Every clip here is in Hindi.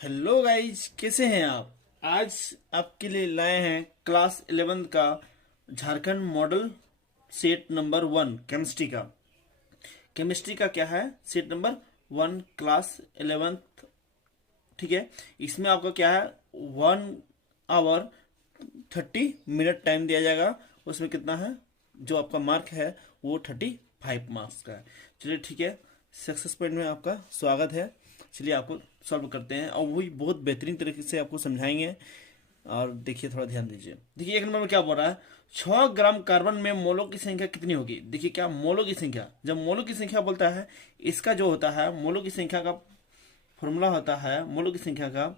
हेलो गाइज, कैसे हैं आप। आज आपके लिए लाए हैं क्लास 11 का Jharkhand model set number 1 chemistry का क्या है, सेट नंबर 1 क्लास 11। ठीक है, इसमें आपका क्या है, 1 आवर 30 मिनट टाइम दिया जाएगा। उसमें कितना है, जो आपका मार्क है वो 35 मार्क्स का है। चलिए ठीक है, सक्सेस पॉइंट में आपका स्वागत है। चलिए आपको सॉल्व करते हैं और वही बहुत बेहतरीन तरीके से आपको समझाएंगे। और देखिए, थोड़ा ध्यान दीजिए। देखिए, एक नंबर में क्या बोल रहा है, 6 ग्राम कार्बन में मोलों की संख्या कितनी होगी। देखिए क्या मोलों की संख्या, जब मोलों की संख्या बोलता है, इसका जो होता है मोलों की संख्या का फॉर्मूला होता है, मोलों की संख्या का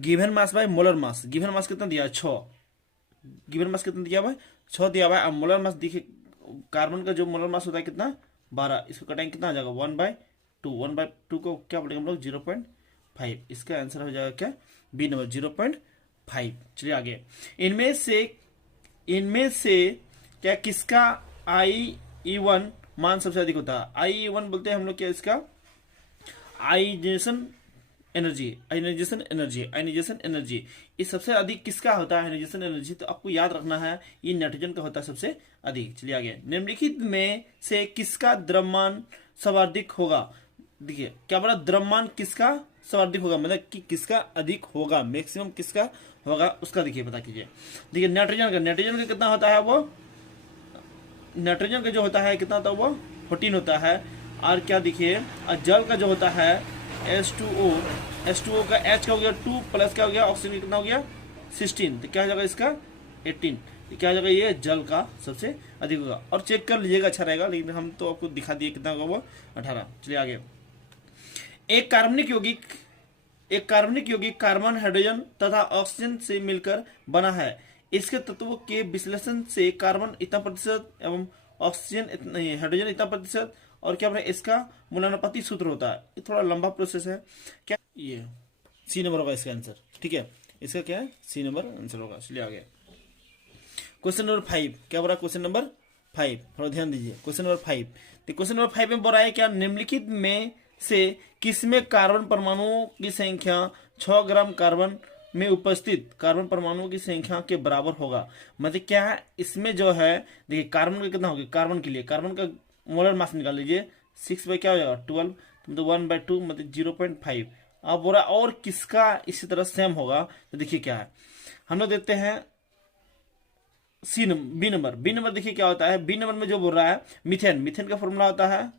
given mass by molar mass. Given mass कितना दिया है, 6। गिवन मास कितना दिया हुआ है, 6 दिया हुआ है। अब मोलर मास देखिए, कार्बन का जो मोलर मास होता है कितना, 12। इसको कटाएंगे कितना आ जाएगा, 1/2। 1/2 को क्या बोलेंगे हम लोग, 0.5। इसका आंसर हो जाएगा क्या, बी नंबर, 0.5। चलिए आगे। इनमें से क्या किसका IE1 मान सबसे अधिक होता है। IE1 बोलते हैं हम लोग क्या, इसका आयोनाइजेशन एनर्जी ये सबसे अधिक किसका होता है, आयोनाइजेशन एनर्जी। तो आपको याद रखना है, ये नाइट्रोजन का होता है सबसे अधिक। चलिए आगे। निम्नलिखित में से किसका द्रव्यमान सर्वाधिक होगा। देखिए क्या बोला, द्रव्यमान किसका सर्वाधिक होगा, मतलब कि किसका अधिक होगा, मैक्सिमम किसका होगा उसका देखिए पता कीजिए। देखिए नाइट्रोजन का कितना होता है, वो नाइट्रोजन का जो होता है कितना होता है, वो 14 होता है। और क्या देखिए, जल का जो होता है H2O का H का हो गया 2 प्लस क्या हो गया, ऑक्सीजन कितना हो गया 16। तो क्या हो जाएगा इसका 18। तो क्या हो जाएगा, ये जल का सबसे अधिक होगा। और चेक कर लीजिएगा, अच्छा रहेगा, लेकिन हम तो आपको दिखा दिए कितना होगा, वो 18। चलिए आगे। एक कार्बनिक यौगिक कार्बन, हाइड्रोजन तथा ऑक्सीजन से मिलकर बना है। इसके तत्वों के विश्लेषण से कार्बन इतना प्रतिशत एवं ऑक्सीजन हाइड्रोजन इतना प्रतिशत, और क्या इसका मूलानुपाती सूत्र होता है। ये थोड़ा लंबा प्रोसेस है। क्या ये सी नंबर होगा इसका आंसर। ठीक है, इसका क्या है, सी नंबर आंसर होगा। चलिए आगे। क्वेश्चन नंबर 5 क्या बोला, क्वेश्चन नंबर 5 थोड़ा ध्यान दीजिए। क्वेश्चन नंबर 5, तो क्वेश्चन नंबर 5 में बोल रहा है क्या, निम्नलिखित में से किसमें कार्बन परमाणुओं की संख्या 6 ग्राम कार्बन में उपस्थित कार्बन परमाणुओं की संख्या के बराबर होगा। मतलब क्या है, इसमें जो है देखिए, कार्बन का कितना होगा, कार्बन के लिए कार्बन का मोलर मास निकाल लीजिए, 6 बाई क्या हो जाएगा 12, तो 1/2 मतलब 0.5। अब बोला और किसका इसी तरह सेम होगा, तो देखिए क्या है, हम लोग देखते हैं बी नंबर देखिए क्या होता है। बी नंबर में जो बोल रहा है मीथेन का फॉर्मूला होता है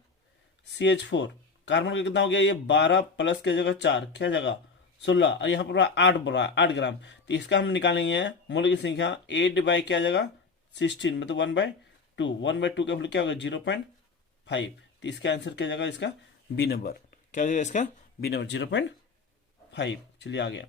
CH4। कार्बन का कितना हो गया, ये 12 प्लस की जगह 4 क्या जगह 16, और यहाँ पर 8 बोल रहा है, 8 ग्राम। तो इसका हम निकालेंगे मोल की संख्या 8 बाई क्या जगह 16, मतलब 1/2। 1/2 का क्या होगा 0.5। तो इसका आंसर क्या जाएगा, इसका बी नंबर। क्या हो जाएगा इसका, बी नंबर 0.5। चलिए आगे।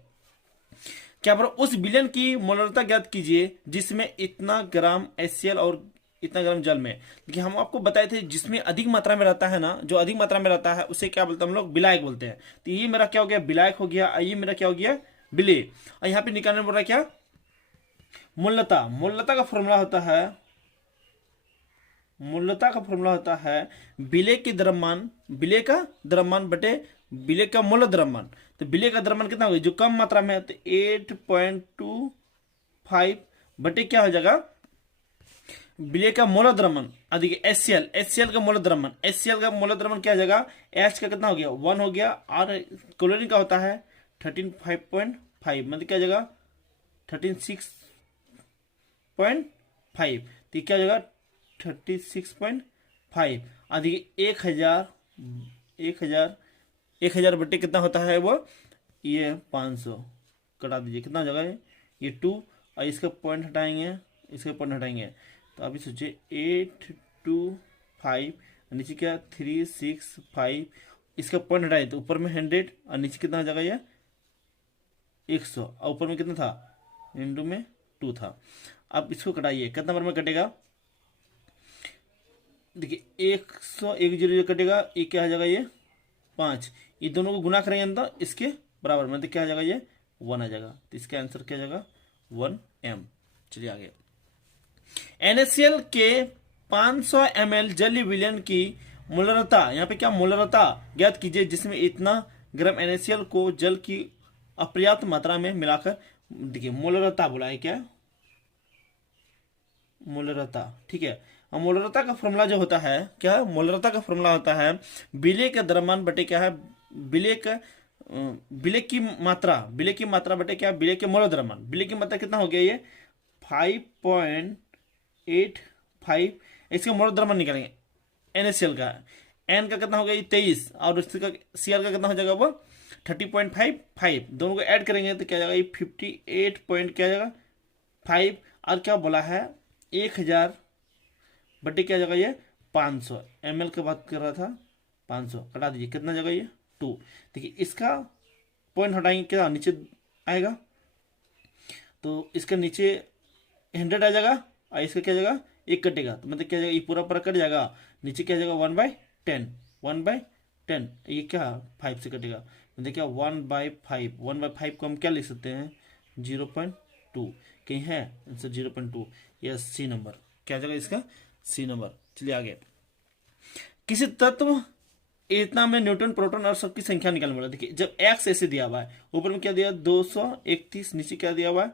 क्या पर उस विलयन की मोलरता ज्ञात कीजिए जिसमें इतना ग्राम HCl और इतना ग्राम जल में। देखिए हम आपको बताए थे, जिसमें अधिक मात्रा में रहता है ना, जो अधिक मात्रा में रहता है उसे क्या बोलते हैं हम लोग, विलायक बोलते हैं। तो ये मेरा क्या हो गया, विलायक हो गया। ये मेरा क्या हो गया, विलेय। और यहाँ पे निकालने बोल रहा है क्या, मूलता का फॉर्मूला होता है, मूलता का फॉर्मूला होता है विलेय का द्रव्यमान बटे विलेय का मूल द्रव्यमान। तो विलेय का द्रव्यमान कितना होगा, जो कम मात्रा में है, तो 8.25 बटे क्या हो जाएगा, विलेय का मोल द्रव्यमान। अधिक HCl का मोल द्रव्यमान, क्या हो जाएगा, H का कितना हो गया 1 हो गया, और क्लोरीन का होता है 13.5, मतलब क्या हो जाएगा 36.5। तो क्या हो जाएगा 36.5 अधिक 1000 बटे कितना होता है वो, ये 500 कटा दीजिए, कितना हो जाएगा ये 2, और इसका पॉइंट हटाएंगे, तो अभी सोचिए 825, नीचे क्या 365, इसका पॉइंट हटाए तो ऊपर में 100, और नीचे कितना हो जाएगा ये 100, और ऊपर में कितना था, इंटू में 2 था। अब इसको कटाइए, कितना नंबर में कटेगा, देखिए 100 1 0 कटेगा, ये क्या हो जाएगा ये 5, ये दोनों को गुना करेंगे तो इसके बराबर, मतलब क्या आ जाएगा ये 1 आ जाएगा। तो इसका आंसर क्या आ जाएगा 1m। चलिए आगे। NaCl के 500 ml जलीय विलयन की मोलरता, यहाँ पे क्या मोलरता ज्ञात कीजिए जिसमें इतना ग्राम NaCl को जल की अपर्याप्त मात्रा में मिलाकर, देखिए मोलरता बोला है, क्या मोलरता, ठीक है। अब मोलरता का फॉर्मूला जो होता है क्या है, मोलरता का फॉर्मूला होता है विलेय का द्रव्यमान बटे क्या है, विलेय का विलेय की मात्रा बटे क्या, विलेय के मोल द्रव्यमान। विलेय की मात्रा कितना हो गया ये 5.85, इसका मोल द्रव्यमान निकालेंगे NaCl का, N का कितना हो गया ये 23, और इसका Cl का कितना हो जाएगा वो 30.55, दोनों को ऐड करेंगे तो क्या जाएगा ये 58 पॉइंट क्या जाएगा 5, और क्या बोला है 1000 बटे क्या जगह ये 500 ml की बात कर रहा था, 500 कटा दीजिए, कितना जगह ये 2। देखिए इसका पॉइंट हटाएंगे क्या नीचे आएगा, तो इसका नीचे 100 आ जाएगा, और इसका क्या जाएगा 1 कटेगा, तो मतलब क्या जाएगा ये पूरा कट जाएगा, नीचे क्या जाएगा 1/10 ये क्या 5 से कटेगा, तो देखिए 1/5 को हम क्या लिख सकते हैं 0.2, कहीं है आंसर 0.2, या सी नंबर क्या जाएगा इसका सी नंबर। चलिए आगे, किसी तत्व इतना में न्यूटन प्रोटॉन और सबकी संख्या निकालने वाला। देखिए जब x ऐसे दिया हुआ है, ऊपर में क्या दिया 231, नीचे क्या दिया हुआ है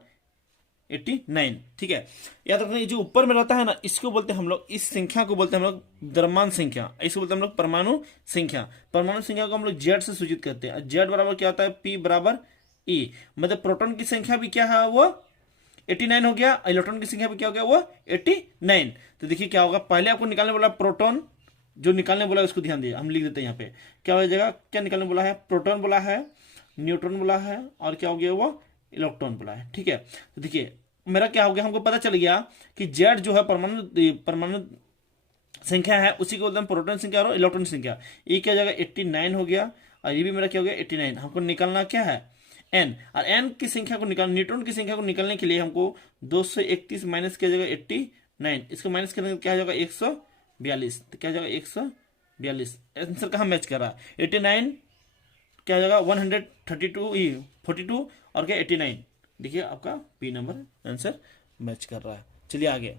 89, ठीक है। याद रखना ये जो ऊपर में रहता है ना, इसको बोलते हैं हम लोग, इस संख्या को बोलते हैं हम लोग द्रव्यमान संख्या, इसको बोलते हैं हम लोग परमाणु संख्या। परमाणु संख्या को हम लोग जेड से सूचित करते हैं, जेड बराबर क्या होता है P बराबर E, मतलब प्रोटॉन की संख्या भी क्या है वो 89 हो गया, इलेक्ट्रॉन की संख्या भी क्या हो गया वो 89। तो देखिए क्या होगा, पहले आपको निकालने बोला प्रोटॉन, जो निकालने बोला उसको ध्यान दिए, हम लिख देते हैं यहाँ पे क्या हो जाएगा, क्या निकालने बोला है प्रोटॉन बोला है, न्यूट्रॉन बोला है, और क्या हो गया वो इलेक्ट्रॉन बोला है, ठीक है। तो देखिए मेरा क्या हो गया, हमको पता चल गया कि जेड जो है परमाणु संख्या है, उसी को बोलते हैं प्रोटॉन संख्या और इलेक्ट्रॉन संख्या। ये क्या हो जाएगा 89 हो गया, और ये भी मेरा क्या हो गया 89। हमको निकालना क्या है n, और n की संख्या को निकालना, न्यूट्रॉन की संख्या को निकालने के लिए हमको 231 माइनस किया जाएगा 89, इसको माइनस करने क्या हो जाएगा 142, तो क्या हो जाएगा 142, आंसर कहाँ मैच कर रहा है 89 क्या हो जाएगा 42 और क्या 89, देखिए आपका बी नंबर आंसर मैच कर रहा है। चलिए आगे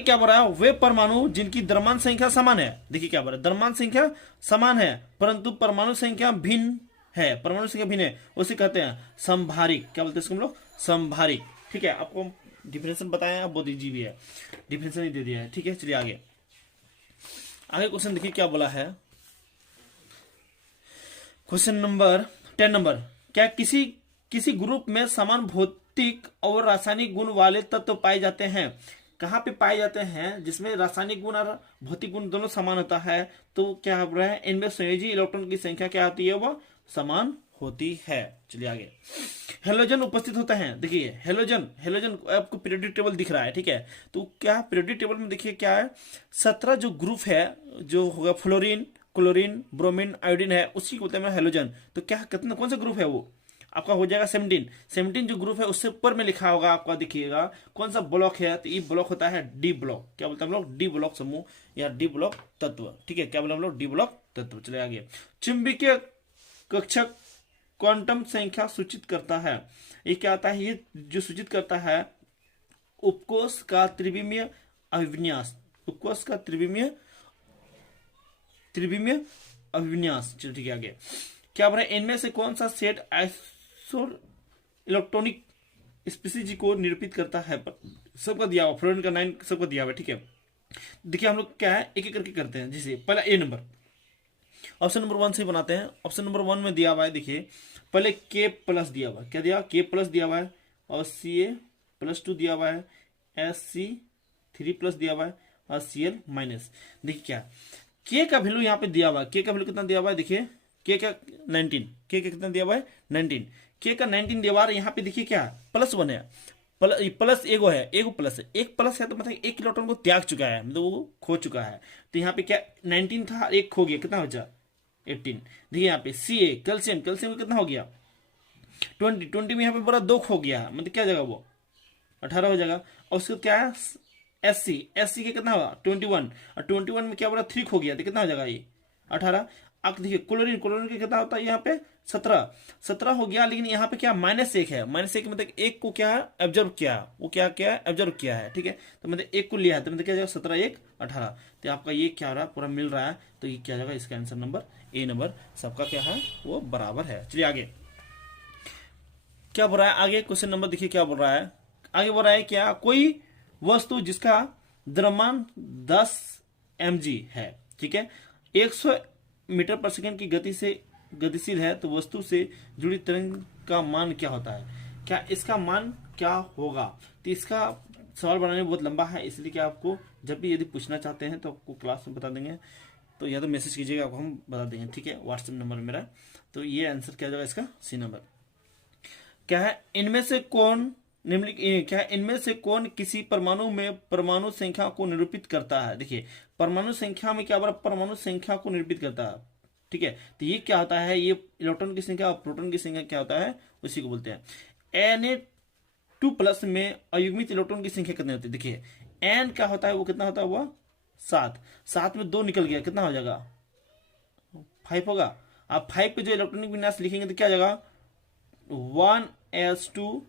क्या बोल रहा है, वे परमाणु जिनकी द्रव्यमान संख्या समान है। देखिए क्या बोल रहा है, द्रव्यमान संख्या समान है परंतु परमाणु संख्या भिन्न है, परमाणु संख्या भिन्न है, उसे कहते हैं संभारिक। क्या बोलते हैं इसको हम लोग संभारिक, ठीक है। आपको डिफिनेशन बताया, बहुत इजी भी है, डिफिनेशन ही दे दिया है, ठीक है। चलिए आगे क्वेश्चन देखिए क्या बोला है, क्वेश्चन नंबर 10 नंबर, क्या किसी ग्रुप में समान भौतिक और रासायनिक गुण वाले तत्व पाए जाते हैं। कहाँ पे पाए जाते हैं, जिसमें रासायनिक गुण और भौतिक गुण दोनों समान होता है, तो क्या बोल रहा है इनमें संयोजी इलेक्ट्रॉन की संख्या क्या होती है वो समान होती है। चलिए आगे, हेलोजन उपस्थित होता है। देखिए हेलोजन आपको पीरियोडिक टेबल दिख रहा है, ठीक है। तो क्या पीरियोडिक टेबल में देखिए क्या है 17 जो ग्रुप है, जो होगा फ्लोरीन, क्लोरीन, ब्रोमीन, आयोडीन है, उसी को बोलते हैं हेलोजन। तो क्या कितना कौन सा ग्रुप है वो आपका हो जाएगा 17 जो ग्रुप है उससे ऊपर में लिखा होगा आपका, देखिएगा कौन सा ब्लॉक है, तो ये ब्लॉक होता है डी ब्लॉक। क्या बोलते हैं हम लोग डी ब्लॉक समूह या डी ब्लॉक तत्व, ठीक है। क्या बोले हम लोग डी ब्लॉक तत्व। चले आगे, चुंबकीय कक्षक क्वांटम संख्या सूचित करता है। ये क्या आता है, ये जो सूचित करता है उपकोष का त्रिविमीय अभिविन्यास, उपकोष का त्रिविमीय अभिविन्यास। चलो ठीक है आगे, क्या बोल रहे हैं इनमें से कौन सा सेट आइसो इलेक्ट्रॉनिक स्पीसीज को निरूपित करता है। सबका दिया हुआ, फ्लोरीन का 9 सबका दिया हुआ, ठीक है। देखिए हम लोग क्या है एक एक करके करते हैं। जैसे पहला ए नंबर, ऑप्शन नंबर 1 से बनाते हैं। ऑप्शन नंबर 1 में दिया हुआ है, देखिए पहले के प्लस दिया हुआ है, क्या दिया के प्लस दिया हुआ है, और Ca+2 दिया हुआ है, Sc3+ दिया हुआ है, और Cl-। देखिए क्या के का वैल्यू यहाँ पे दिया हुआ है, के का वैल्यू कितना दिया हुआ है, देखिए के का 19, के का कितना दिया हुआ है 19, के का 19 दिया हुआ है। यहाँ पे देखिए क्या +1 है, प्लस एगो है, एगो प्लस है, एक प्लस है तो मतलब एक इलेक्ट्रॉन को त्याग चुका है, मतलब वो खो चुका है। तो यहाँ पे क्या 19 था, एक खो गया, कितना हो जाए 18। देखिए यहाँ पे Ca कैल्शियम का कितना हो गया 20 में यहाँ पे बड़ा 2 खो गया, मतलब क्या जाएगा वो 18 हो जाएगा। और उसको क्या है Sc के कितना होगा 21, और 21 में क्या बोला 3 खो गया, तो कितना हो जाएगा ये 18। अब देखिए क्लोरीन का कितना होता है यहाँ पे 17 हो गया, लेकिन यहाँ पे क्या -1 है, -1 मतलब एक को क्या है एब्जॉर्ब किया, वो क्या एब्जॉर्ब किया है, ठीक है। तो मतलब एक को लिया है, तो मतलब क्या जाएगा 17 1 18। तो आपका ये क्या हो रहा है पूरा मिल रहा है, तो ये क्या जाएगा इसका आंसर नंबर ए नंबर सबका क्या है वो बराबर है। चलिए आगे क्या बोल रहा है, आगे क्वेश्चन नंबर देखिए क्या बोल रहा है। आगे बोल रहा है क्या कोई वस्तु जिसका द्रव्यमान 10 mg है, ठीक है, 100 मीटर पर सेकंड की गति से गतिशील है, तो वस्तु से जुड़ी तरंग का मान क्या होता है, क्या इसका मान क्या होगा। तो इसका सवाल बनाने में बहुत लंबा है, इसलिए कि आपको जब भी यदि पूछना चाहते हैं तो आपको क्लास में बता देंगे, तो या तो मैसेज कीजिएगा, आपको हम बता देंगे, ठीक है, व्हाट्सएप नंबर मेरा। तो ये आंसर क्या जाएगा इसका, सी नंबर। क्या है इनमें से कौन निम्नलिखित क्या है इनमें से कौन किसी परमाणु में परमाणु संख्या को निरूपित करता है। देखिए परमाणु संख्या में क्या बड़ा परमाणु संख्या को निरूपित करता है, ठीक है। तो ये क्या होता है, ये इलेक्ट्रॉन की संख्या और प्रोटॉन की संख्या क्या होता है उसी को बोलते हैं। Na2+ में अयुग्मित इलेक्ट्रॉन की संख्या कितनी होती है। देखिए एन क्या होता है वो कितना होता है वो 7, 7 में 2 निकल गया कितना हो जाएगा 5 होगा। आप 5 पे जो इलेक्ट्रॉनिक विन्यास लिखेंगे तो क्या हो जाएगा 1s2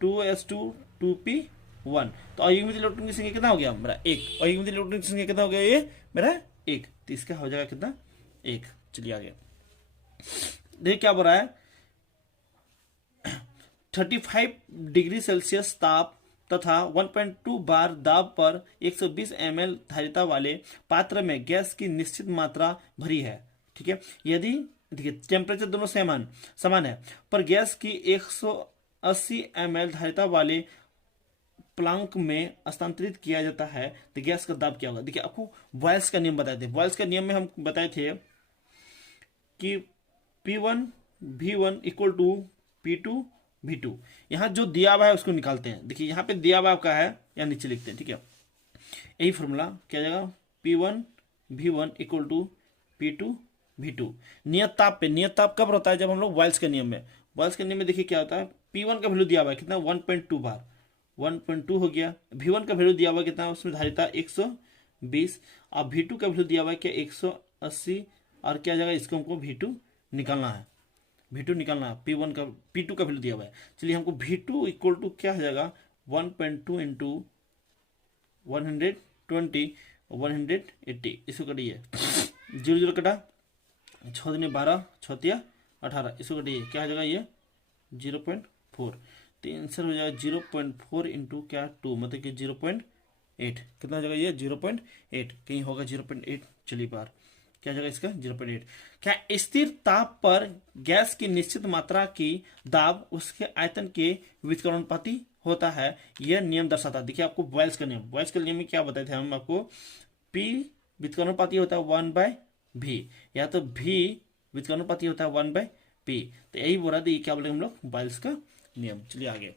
2s2 2p1। तो अयुग्मित इलेक्ट्रॉन की संख्या कितना हो गया मेरा 1, अयुग्मित इलेक्ट्रॉन की संख्या कितना हो गया ये मेरा 1, तो इसका हो जाएगा कितना 1। चलिए आगे देखिए क्या बोल रहा है 35 डिग्री सेल्सियस ताप तथा 1.2 बार दाब पर 120 ml धारिता वाले पात्र में गैस की निश्चित मात्रा भरी है, ठीक है। यदि देखिए टेम्परेचर दोनों समान है पर गैस की 180 ml धारिता वाले प्लांक में स्थानांतरित किया जाता है तो गैस का दाब क्या होगा। देखिए आपको बॉयल्स का नियम बताए थे, बॉयल्स का नियम में हम बताए थे कि P1 V1 equal to P2 V2। यहां जो दिया हुआ है उसको निकालते हैं। देखिए यहां पे दिया हुआ आपका है या नीचे लिखते हैं, ठीक है। यही फॉर्मूला क्या जाएगा P1 V1 equal to P2 V2। नियत ताप पे, नियत ताप कब होता है जब हम लोग बॉयल्स के नियम में, बॉयल्स के नियम में देखिए क्या होता है P1 का वैल्यू दिया हुआ है कितना 1.2 बार 1.2 हो गया। V1 का वैल्यू दिया हुआ कितना उसमें धारिता 120 और V2 का वैल्यू दिया हुआ है क्या 180 और क्या जाएगा इसको हमको V2 निकालना है, V2 निकालना है। P1 का P2 का वैल्यू दिया हुआ है। चलिए हमको V2 इक्वल टू क्या हो जाएगा 1.2 इंटू 120 180 इसको कटिए 0 0 कटा 6 दूनी 12 6 तिया 18 इसको कटिए क्या हो जाएगा ये 0.4। तो आंसर हो जाएगा 0.4 इंटू क्या 2 मतलब कि 0.8 कितना हो जाएगा ये 0.8 कहीं होगा 0.8। चलिए बार क्या जाएगा इसका 0.8। क्या स्थिर ताप पर गैस की निश्चित मात्रा की दाब उसके आयतन के व्युत्क्रमानुपाती होता है, यह नियम दर्शाता है। देखिए आपको बॉयल्स का नियम, बॉयल्स के नियम में क्या बताए थे हम आपको P व्युत्क्रमानुपाती होता है 1/v या तो V व्युत्क्रमानुपाती होता है 1/p। तो यही बोल रहा था ये क्या बोलेंगे हम लोग बॉयल्स का नियम। चलिए आगे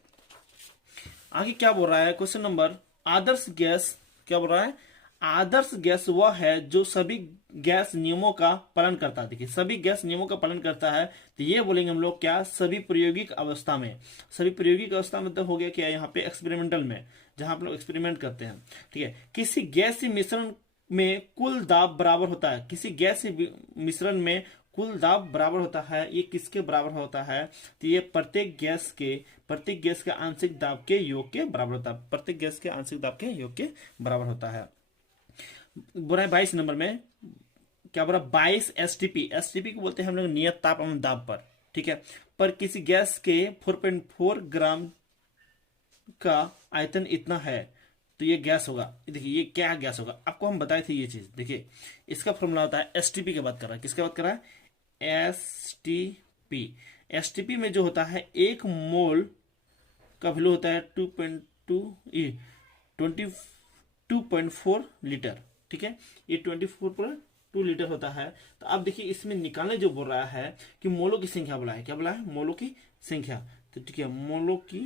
आगे क्या बोल रहा है क्वेश्चन नंबर आदर्श गैस क्या बोल रहा है आदर्श गैस वह है जो सभी गैस नियमों का पालन करता है। देखिए सभी गैस नियमों का पालन करता है तो ये बोलेंगे हम लोग क्या सभी प्रायोगिक अवस्था में, सभी प्रायोगिक अवस्था में तो हो गया क्या यहाँ पे एक्सपेरिमेंटल में जहां आप लोग एक्सपेरिमेंट करते हैं, ठीक है। किसी गैसीय मिश्रण में कुल दाब बराबर होता है, किसी गैसीय मिश्रण में कुल दाब बराबर होता है, ये किसके बराबर होता है तो ये प्रत्येक गैस के आंशिक दाब के योग के बराबर होता है, प्रत्येक गैस के आंशिक दाब के योग के बराबर होता है। बोला है 22 नंबर में क्या बोला 22 एसटीपी को बोलते हैं हम लोग नियत ताप एवं दाब पर, ठीक है। पर किसी गैस के 4.4 ग्राम का आयतन इतना है तो ये गैस होगा। देखिए ये क्या गैस होगा आपको हम बताए थे ये चीज। देखिए इसका फॉर्मूला होता है एसटीपी की बात कर रहा है, किसकी बात कर रहा है एसटीपी। एसटीपी में जो होता है 1 मोल का वैल्यू होता है 22.4 लीटर, ठीक है। ये 24.2 लीटर होता है। तो अब देखिए इसमें निकालने जो बोल रहा है कि मोलों की संख्या बोला है, क्या बोला है मोलों की संख्या। तो ठीक है मोलों की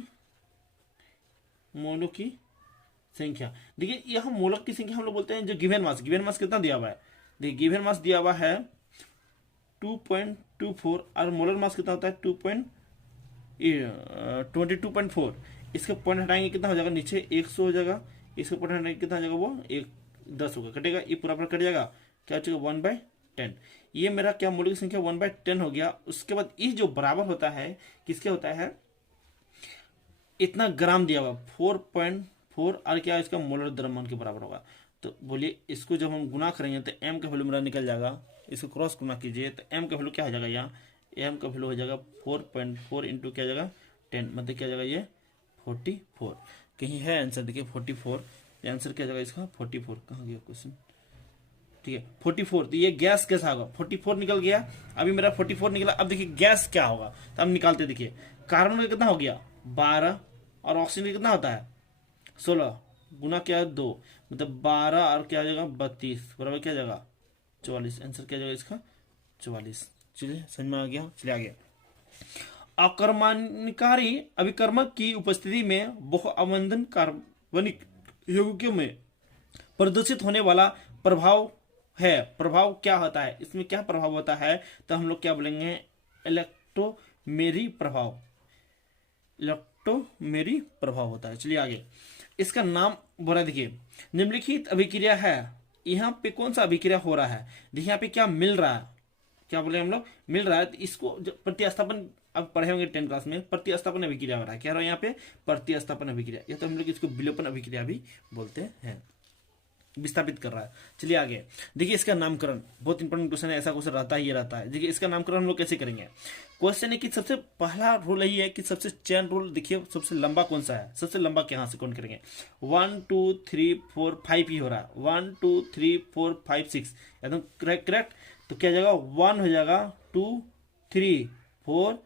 संख्या। देखिए यहाँ मोलक की संख्या हम लोग बोलते हैं जो गिवन मास कितना दिया हुआ है। देखिए गिवन मास दिया हुआ है 2.24 और मोलर मास कितना होता है 22.4। इसके पॉइंट हटाएंगे कितना हो जाएगा नीचे 100 हो जाएगा, इसके पॉइंट हटाएंगे कितना हो जाएगा वो 10 होगा, कटेगा ये पूरा कट जाएगा क्या हो जाएगा 1/10। ये मेरा क्या मोलर की संख्या 1/10 हो गया। उसके बाद ये जो बराबर होता है किसके होता है इतना ग्राम दिया हुआ 4.4 और क्या इसका मोलर द्रव्यमान के बराबर होगा। तो बोलिए इसको जब हम गुना करेंगे तो m का वैल्यू मेरा निकल जाएगा इसको क्रॉस गुना कीजिए तो m का वैल्यू क्या हो जाएगा, यहाँ m का वैल्यू हो जाएगा 4.4 इंटू क्या जाएगा 10, मतलब क्या जाएगा ये 44। कहीं है आंसर, देखिए 44, आंसर क्या जाएगा इसका 44। कहाँ गया क्वेश्चन, ठीक है 44। तो ये गैस कैसा होगा, 44 निकल गया, अभी मेरा 44 निकला। अब देखिए गैस क्या होगा, तो हम निकालते, देखिए कार्बन का कितना हो गया 12 और ऑक्सीजन का कितना होता है 16, गुना क्या है 2, मतलब 12 और क्या हो जाएगा 32 बराबर क्या जाएगा 44। आंसर क्या जाएगा इसका 44। चलिए समझ में आ गया, चलिए आगे। अकर्मणकारी अभिकर्मक की उपस्थिति में बहु अवमंदन कार्बनिक यौगिकों में प्रदर्शित होने वाला प्रभाव है। प्रभाव क्या होता है, इसमें क्या प्रभाव होता है, तो हम लोग क्या बोलेंगे इलेक्ट्रोमेरी प्रभाव, इलेक्ट्रोमेरी प्रभाव होता है। चलिए आगे, इसका नाम बोला, देखिए निम्नलिखित अभिक्रिया है, यहाँ पे कौन सा अभिक्रिया हो रहा है, देखिए यहाँ पे क्या मिल रहा है, क्या बोले हम लोग मिल रहा है, तो इसको प्रतिस्थापन अब पढ़े होंगे 10 क्लास में, प्रतिस्थापन अभिक्रिया हो रहा है, क्या हो रहा है यहाँ पे प्रतिस्थापन अभिक्रिया, या तो हम लोग इसको विलोपन अभिक्रिया भी बोलते हैं, विस्थापित कर रहा है। चलिए आगे देखिए, इसका नामकरण बहुत इंपॉर्टेंट क्वेश्चन है, ऐसा क्वेश्चन रहता ही ये रहता है। देखिए इसका नामकरण हम लोग कैसे करेंगे, क्वेश्चन है कि सबसे पहला रूल यही है कि सबसे चेन रूल, देखिए सबसे लंबा कौन सा है, सबसे लंबा क्या से कौन करेंगे, 1 2 3 4 5 ही हो रहा है, 1 2 3 4 5 6 एकदम करेक्ट। तो क्या जाएगा 1 हो जाएगा, 2 3 4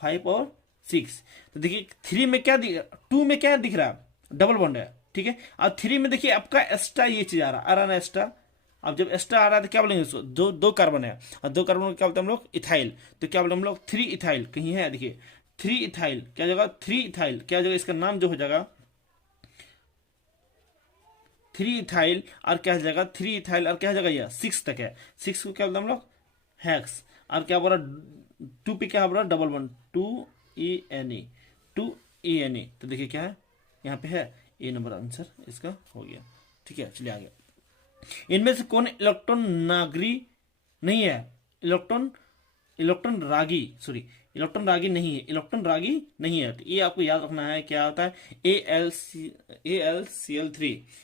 5 और 6। तो देखिए 3 में क्या 2 में क्या दिख रहा है डबल बॉन्ड है, ठीक है। और 3 में देखिए आपका एक्स्ट्रा ये चीज आ रहा है ना एक्स्ट्रा। अब जब एक्स्ट्रा आ रहा है तो क्या बोलेंगे उसको, दो कार्बन है और 2 कार्बन क्या बोलते हैं हम लोग इथाइल, तो क्या बोले हम लोग 3 इथाइल, कहीं है देखिए 3 इथाइल, क्या जगह 3 इथाइल, क्या जगह इसका नाम जो हो जाएगा 3 इथाइल, और क्या हो जाएगा 3 इथाइल, और क्या हो जाएगा ये 6 तक है, 6 को क्या बोलते हैं हम लोग हेक्स, और क्या बोला 2 पे क्या बोला डबल बॉन्ड 2 ENE। तो देखिए क्या है यहाँ पे है ए नंबर आंसर इसका हो गया, ठीक है। चलिए आगे, इनमें से कौन इलेक्ट्रॉन नागरी नहीं है, इलेक्ट्रॉन रागी नहीं है, इलेक्ट्रॉन रागी नहीं है, तो ये आपको याद रखना है, क्या होता है AlCl3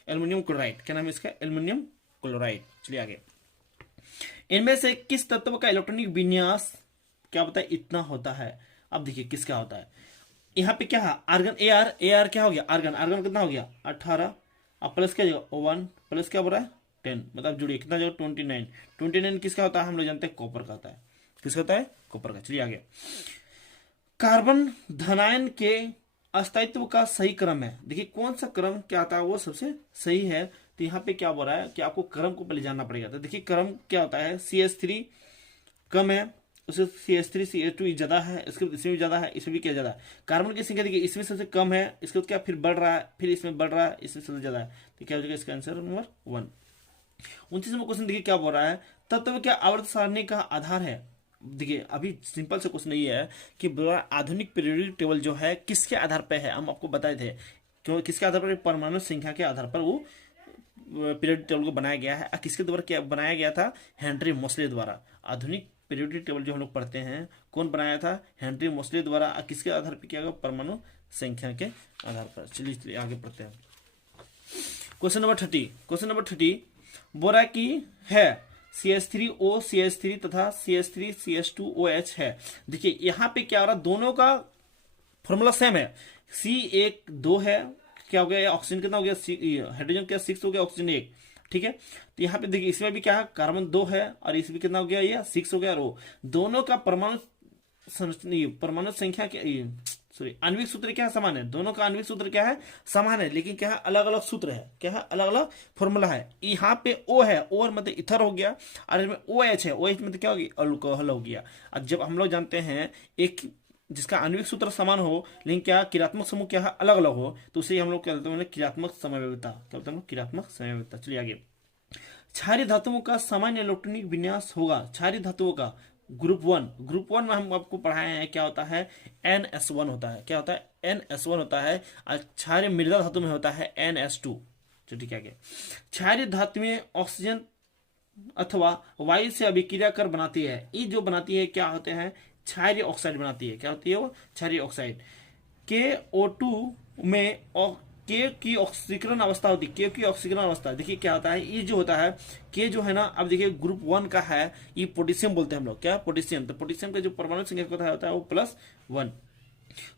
एल्युमिनियम क्लोराइड, क्या नाम है इसका एल्युमिनियम क्लोराइड। चलिए आगे, इनमें से किस तत्व का इलेक्ट्रॉनिक विन्यास क्या बताए इतना होता है। अब देखिए किसका होता है, यहाँ पे क्या है आर्गन, AR क्या हो गया आर्गन कितना हो गया 18, अब प्लस क्या जाएगा 1 प्लस क्या बोल रहा है 10, मतलब जुड़िए कितना जाएगा 29 किसका होता है हम लोग जानते हैं कॉपर का होता है, किसका होता है कॉपर का। चलिए आगे, कार्बन धनायन के अस्थायित्व का सही क्रम है, देखिए कौन सा क्रम क्या आता है वो सबसे सही है। तो यहाँ पे क्या बोल रहा है कि आपको क्रम को पहले जानना पड़ेगा, तो देखिए क्रम क्या होता है CH3 कम है, उससे CH3 CH2 ज्यादा है, इसके इसमें भी ज्यादा है, इसमें भी क्या ज्यादा है। कार्बन की संख्या देखिए इसमें सबसे कम है, इसके बाद क्या फिर बढ़ रहा है, फिर इसमें बढ़ रहा है, इसमें सबसे ज्यादा है, तो क्या हो जाएगा इसका आंसर नंबर 1। 29वां क्वेश्चन देखिए क्या बोल रहा है, तत्व क्या आवर्त सारणी का आधार है। देखिए अभी सिंपल से क्वेश्चन ये है कि आधुनिक पीरियोडिक टेबल जो है किसके आधार पर है, हम आपको बताए थे क्यों, किसके आधार पर, परमाणु संख्या के आधार पर वो पीरियोडिक टेबल को बनाया गया है। किसके द्वारा क्या बनाया गया था, हेनरी मोसले द्वारा। आधुनिक पीरियोडिक टेबल जो हम लोग पढ़ते हैं कौन बनाया था, हेनरी मोसले द्वारा। किसके आधार पर किया गया, परमाणु संख्या के आधार पर। चलिए आगे पढ़ते हैं क्वेश्चन नंबर 30 बोरा की है CH3O CH3 तथा CH3 CH2OH है। देखिए यहाँ पे क्या हो रहा है, दोनों का फॉर्मूला सेम है, C1 2 है, क्या हो गया ऑक्सीजन कितना हो गया, हाइड्रोजन क्या 6 हो गया, ऑक्सीजन 1, ठीक है। तो यहाँ पे देखिए इसमें भी क्या है कार्बन 2 है और इसमें कितना हो गया ये 6 हो गया, और दोनों का परमाणु संख्या क्या आणविक सूत्र क्या है समान है, दोनों का आणविक सूत्र क्या है समान है, लेकिन क्या है अलग अलग सूत्र है, क्या है अलग अलग फॉर्मूला है। यहाँ पे O है, O मतलब इथर हो गया, और इसमें OH है, OH मतलब क्या हो गया अल्कोहल हो गया। अब जब हम लोग जानते हैं एक जिसका आणविक सूत्र समान हो लेकिन क्या क्रियात्मक समूह क्या है अलग अलग हो, तो उसे हम लोग क्या बोलते हैं क्रियात्मक समव्यवस्था, क्या बोलते हैं क्रियात्मक समव्यवस्था। चलिए आगे, क्षारीय धातुओं का सामान्य इलेक्ट्रॉनिक विन्यास होगा, क्षारीय धातुओं का ग्रुप वन में हम आपको पढ़ाए हैं क्या होता है NS1 होता है, क्या होता है NS1 होता है, और क्षारीय मृदा धातु में होता है NS2। ठीक है, क्षारीय धातुएं ऑक्सीजन अथवा वायु से अभिक्रिया कर बनाती है, ये जो बनाती है क्या होते हैं क्षारीय ऑक्साइड बनाती है, क्या होती है वो क्षारीय ऑक्साइड। KO2 में के की ऑक्सीकरण अवस्था होती है, के की ऑक्सीकरण अवस्था। देखिए क्या होता है, ये जो होता है के जो है ना, अब देखिए ग्रुप 1 का है, ये पोटेशियम बोलते हैं हम लोग, क्या पोटेशियम। तो पोटेशियम का जो परमाणु संख्या होता है वो +1।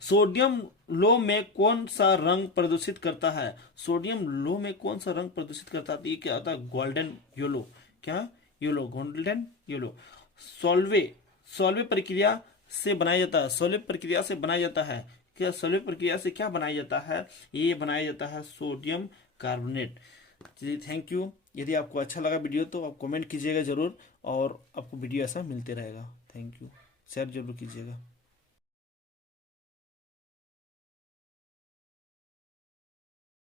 सोडियम लो में कौन सा रंग प्रदूषित करता है? सोडियम लो में कौन सा रंग प्रदूषित करता है? तो ये क्या होता है, गोल्डन येलो। क्या? Yellow, golden yellow. Solvay, Solvay प्रक्रिया से बनाया जाता है, सॉल्वे प्रक्रिया से बनाया जाता है। क्या सॉल्वे प्रक्रिया से क्या बनाया जाता है? ये बनाया जाता है सोडियम कार्बोनेट। जी थैंक यू। यदि आपको अच्छा लगा वीडियो तो आप कमेंट कीजिएगा जरूर, और आपको वीडियो ऐसा मिलते रहेगा। थैंक यू, शेयर जरूर कीजिएगा।